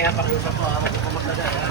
Kaya pakiusap po ako kung magdagay ha.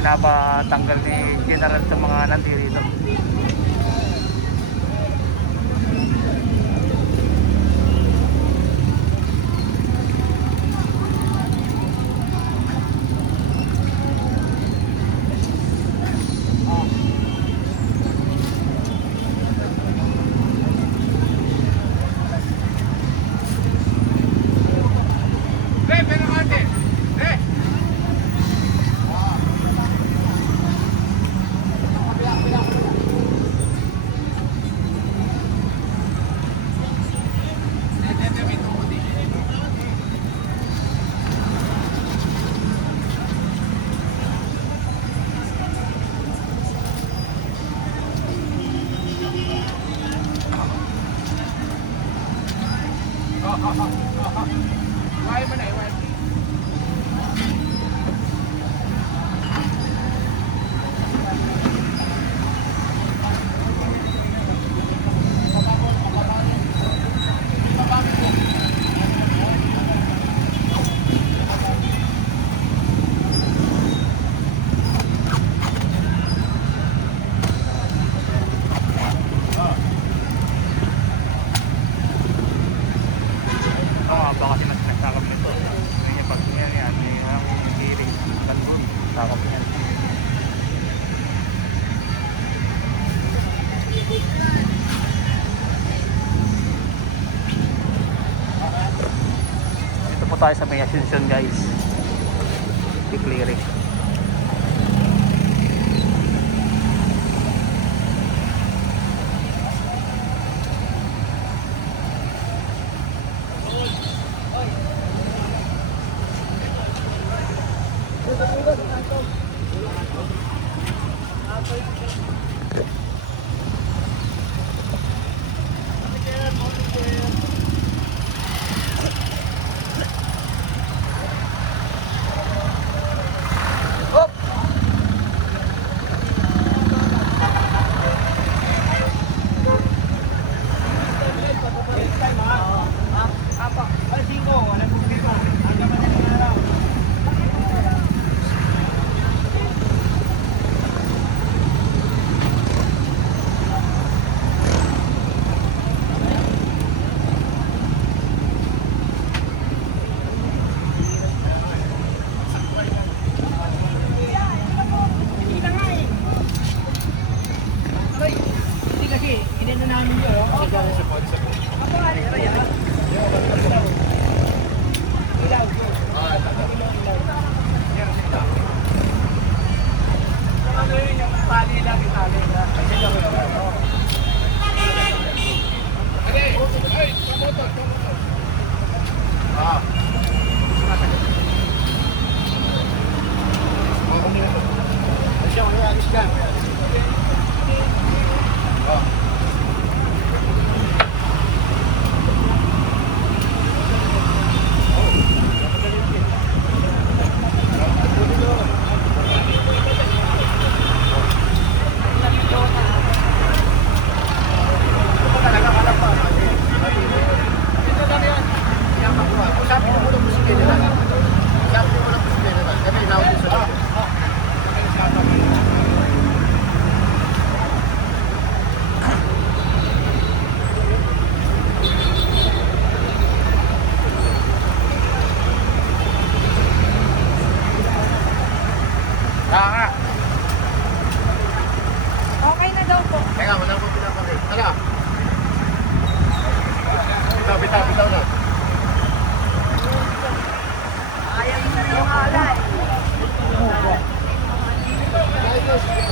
Pinapatanggal ni General sa mga nandito. Tayo sa may Ascension guys, i-clearing.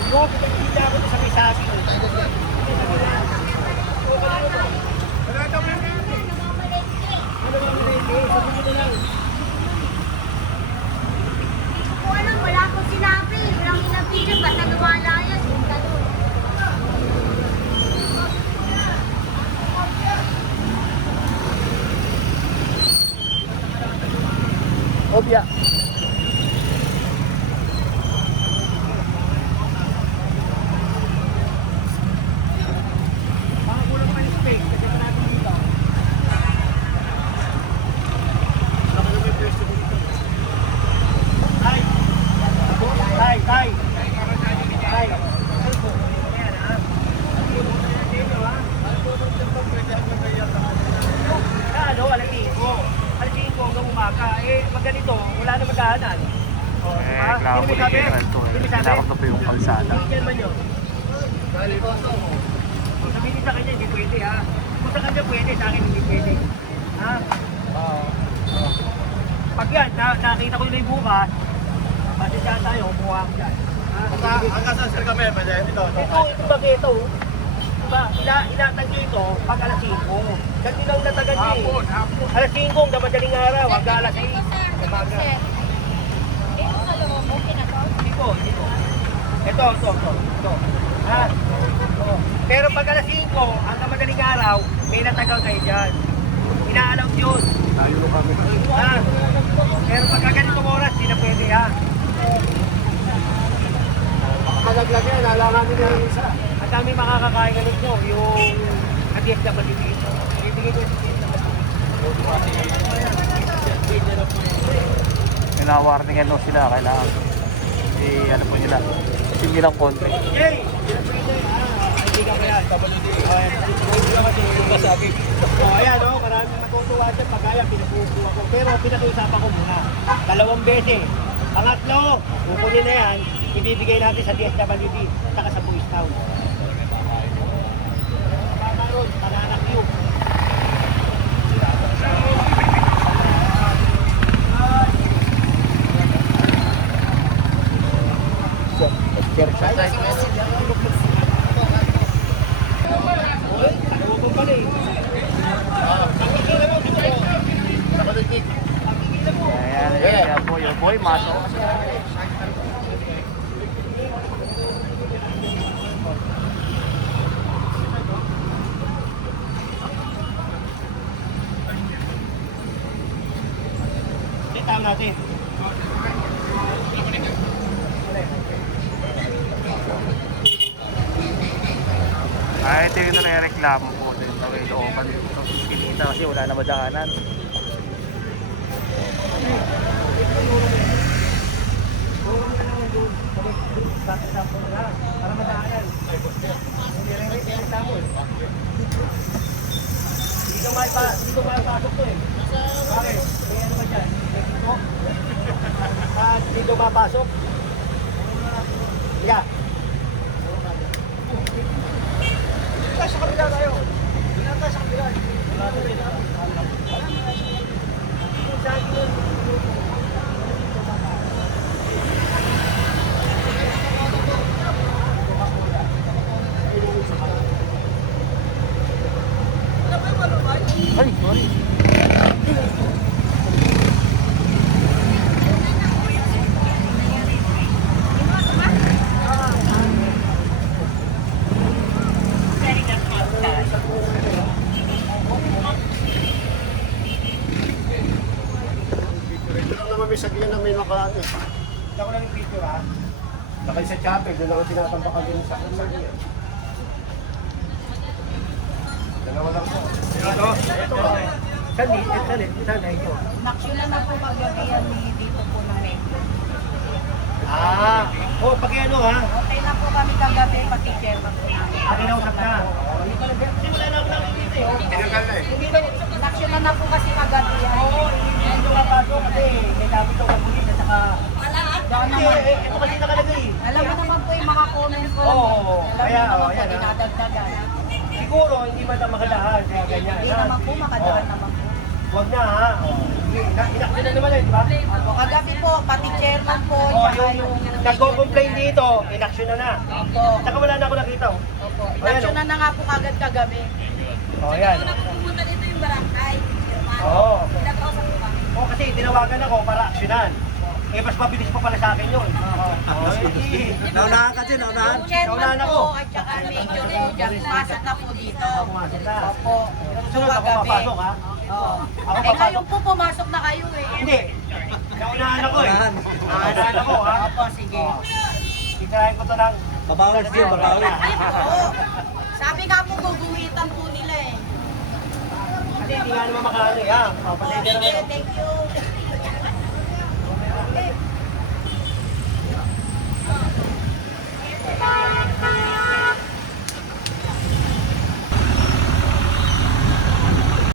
Yo, kita ako sa may sabi. Wala akong sinabi. Walang inabigan. Basta lumalayas. Yung ganun. Obya. Baka kulang pa yung space. Kasi natin dito. Baka naman yung pwesto mo dito. Tay! Tay! Tay! Tay! Ayan, ha? Ano, alas 5. Alas 5 hanggang umaga. Eh, pag ganito, wala na maghahanan. O, Eh, diba? klaro Sino po may sabi? general to eh. Sino may sabi? Tinakot na po yung kalsada. Bigyan man yun. Kung sabihin sa kanya, hindi pwede ha. Kung sa kanya pwede, sa akin hindi pwede. Ha? Pag yan, nakita ko nila yung bukas, pasensyahan tayo, kumuha ako dyan. Ha? Hanggang saan sir kami? Pwede, ito. Ito bagay ito. Diba, inatag nyo ito pag alas 5. Kasi lang natagan nyo eh. Alas 5 ang madaling araw, hanggang alas 6. Umaga. Dito sa loob, okay na to? Dito. Ito. Ha? Ito. Pero pag alas 5, hanggang madaling araw, may natagal kayo dyan. Inaalaw yun. Tayo na kami. Ha? Pero pagka ganitong oras, di na pwede ha. Makalaglag yan, alangan nila yung isa. At kami makakakain ganun nyo, yung DSWD. Ibigay ko yung Pinawarningan nung sila. Kailangan. Ano po nila. Hindi lang konti. Jay! Kaibigan ko yan, WD. Hindi lang kasi yung masabi. Ayan o, maraming matutuwa dyan. Pagkaya, pinapupuwa ko. Pero pinag-uusapan ko muna. 2 beses. Pangatlo, kukunin na yan, ibibigay natin sa DSWD at sa Police Town. Pamaron, pananak yun. Exercise. Ano ba pala eh? Nakalitik. Ayan, yung boy, masok. Tama natin. Ito yung nare-reklamo po din sa way looban dito. Kinita kasi wala na madaanan. Para madaanan. Hindi rin tapos. Hindi ko maipasok to eh. Bakit? May ano ba dyan? Hindi ko mapasok? Higa. Tayo sa kabila tayo. Tayo sa kabila. Saan yun? Ay, sorry. Ito lang naman may sagyan na may nakaate. Ito ko lang yung picture ha. Nakay sa chapel, doon ako tinatampakan din sa sagyan. Dalawa lang po. Ito? Saan ito? Naksyonan na po paggabihan ni dito po ng Metro. Pag ano ha? Okay na po kami kagabi, pati chairman po namin. Kinausap na. Kasi wala na ako nakikita eh. Tinagal na eh. Naksyonan na po kasi kagabi yan. Oo, hindi ko mapasok kasi may gamit ako ng pulis at saka... Doon Hindi, naman. ito kasi nakalagay. Alam mo naman po yung mga comments ko. Oo, kaya, Alam mo naman po, yan, dinadagdagan. Siguro, hindi man na makadahan kaya ganyan. Hindi ha? naman po, makadaan Oo. naman po. Huwag na ha. Sige, inaction na naman eh, di ba? Opo, kagabi po, pati chairman po, Oh, tsaka yung nagko-complain dito, inaction na na. Opo, Tsaka wala na ako nakita. opo. Inaksyonan na nga po kagad kagabi. Oh, yan. Pumunta dito yung barangay. Oo. Pinag-ausap ko kami. Oh, kasi tinawagan ako para aksyonan. Eh, mas mabilis pa pala sa akin yun. Naunahan ka din, naunahan. Yung chairman Naunahan ako. po, at tsaka major po dyan, pumasok na po dito. Pumasok na. Opo, Sunod ako kagabi. papasok, ha? Oo. Ako Eh papasok. ngayon po pumasok na kayo eh. Hindi. Naunahan ako eh. Naunahan ako, ha? Opo, sige. Titirahin ko to ng... Babawas din, babawas. Ay po. Sabi nga po, guguhitan po nila eh. Kasi hindi nga naman makaano eh, ha? Papasensya na Okay, kayo. thank you.